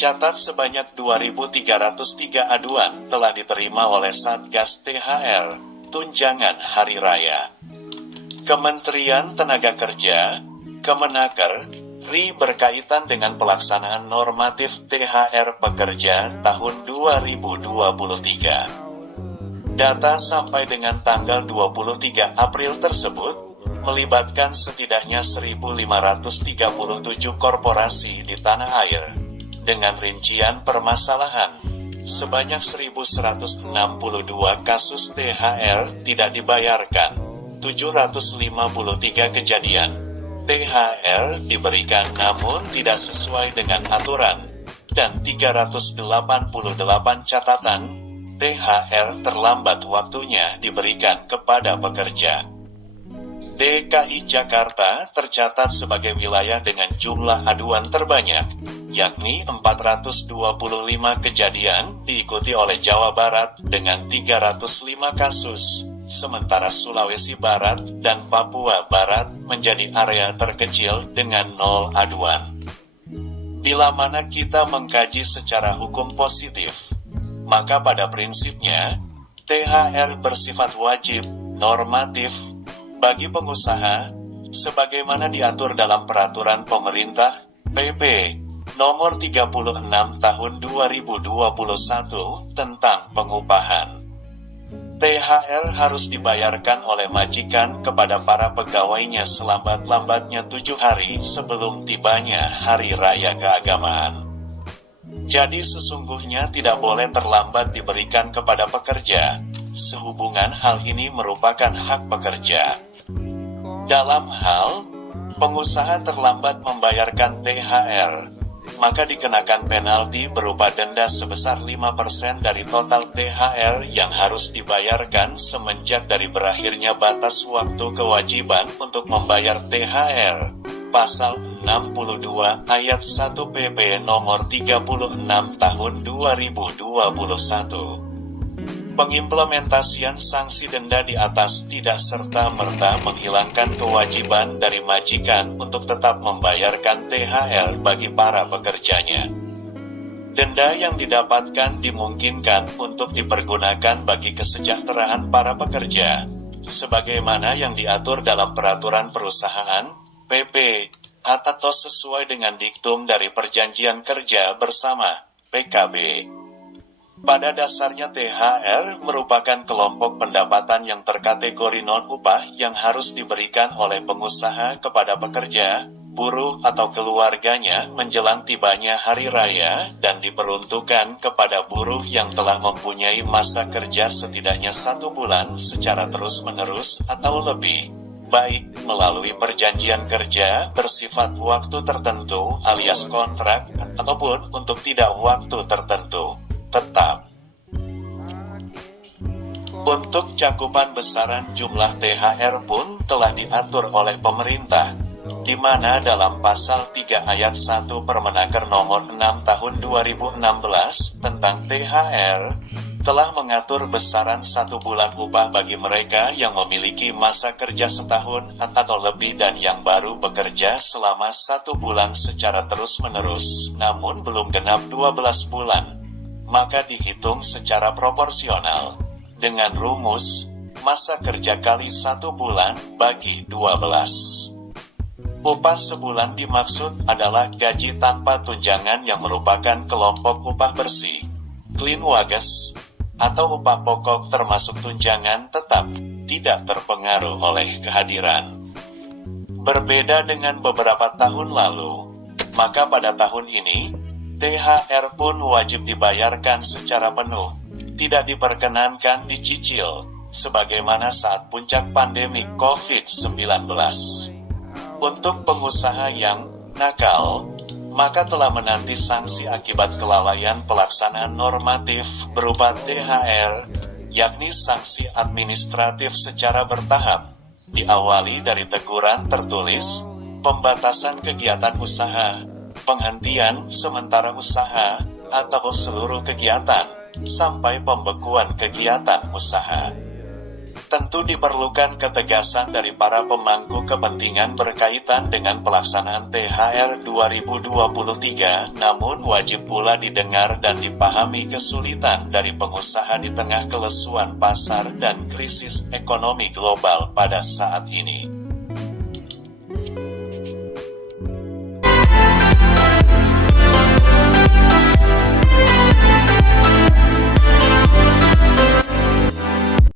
Tercatat sebanyak 2.303 aduan telah diterima oleh Satgas THR, tunjangan Hari Raya. Kementerian Tenaga Kerja, Kemenaker, RI berkaitan dengan pelaksanaan normatif THR pekerja tahun 2023. Data sampai dengan tanggal 23 April tersebut melibatkan setidaknya 1.537 korporasi di tanah air. Dengan rincian permasalahan, sebanyak 1.162 kasus THR tidak dibayarkan, 753 kejadian THR diberikan namun tidak sesuai dengan aturan, dan 388 catatan THR terlambat waktunya diberikan kepada pekerja. DKI Jakarta tercatat sebagai wilayah dengan jumlah aduan terbanyak, yakni 425 kejadian, diikuti oleh Jawa Barat dengan 305 kasus, sementara Sulawesi Barat dan Papua Barat menjadi area terkecil dengan 0 aduan. Bila mana kita mengkaji secara hukum positif, maka pada prinsipnya, THR bersifat wajib, normatif, bagi pengusaha, sebagaimana diatur dalam Peraturan Pemerintah, PP, Nomor 36 Tahun 2021 tentang pengupahan. THR harus dibayarkan oleh majikan kepada para pegawainya selambat-lambatnya 7 hari sebelum tibanya Hari Raya Keagamaan. Jadi sesungguhnya tidak boleh terlambat diberikan kepada pekerja, sehubungan hal ini merupakan hak pekerja. Dalam hal pengusaha terlambat membayarkan THR, maka dikenakan penalti berupa denda sebesar 5% dari total THR yang harus dibayarkan semenjak dari berakhirnya batas waktu kewajiban untuk membayar THR. Pasal 62 Ayat 1 PP Nomor 36 Tahun 2021. Pengimplementasian sanksi denda di atas tidak serta-merta menghilangkan kewajiban dari majikan untuk tetap membayarkan THR bagi para pekerjanya. Denda yang didapatkan dimungkinkan untuk dipergunakan bagi kesejahteraan para pekerja, sebagaimana yang diatur dalam Peraturan Perusahaan, PP, atau sesuai dengan diktum dari Perjanjian Kerja Bersama, PKB. Pada dasarnya THR merupakan kelompok pendapatan yang terkategori non-upah yang harus diberikan oleh pengusaha kepada pekerja, buruh atau keluarganya menjelang tibanya hari raya dan diperuntukkan kepada buruh yang telah mempunyai masa kerja setidaknya 1 bulan secara terus-menerus atau lebih, baik melalui perjanjian kerja bersifat waktu tertentu alias kontrak ataupun untuk tidak waktu tertentu tetap. Untuk cakupan besaran jumlah THR pun telah diatur oleh pemerintah, di mana dalam Pasal 3 Ayat 1 Permenaker Nomor 6 Tahun 2016 tentang THR, telah mengatur besaran 1 bulan upah bagi mereka yang memiliki masa kerja setahun atau lebih dan yang baru bekerja selama 1 bulan secara terus-menerus, namun belum genap 12 bulan. Maka dihitung secara proporsional, dengan rumus, masa kerja kali 1 bulan bagi 12. Upah sebulan dimaksud adalah gaji tanpa tunjangan yang merupakan kelompok upah bersih, clean wages, atau upah pokok termasuk tunjangan tetap, tidak terpengaruh oleh kehadiran. Berbeda dengan beberapa tahun lalu, maka pada tahun ini, THR pun wajib dibayarkan secara penuh, tidak diperkenankan dicicil, sebagaimana saat puncak pandemi COVID-19. Untuk pengusaha yang nakal, maka telah menanti sanksi akibat kelalaian pelaksanaan normatif berupa THR, yakni sanksi administratif secara bertahap, diawali dari teguran tertulis, pembatasan kegiatan usaha, penghentian sementara usaha, atau seluruh kegiatan, sampai pembekuan kegiatan usaha. Tentu diperlukan ketegasan dari para pemangku kepentingan berkaitan dengan pelaksanaan THR 2023, namun wajib pula didengar dan dipahami kesulitan dari pengusaha di tengah kelesuan pasar dan krisis ekonomi global pada saat ini.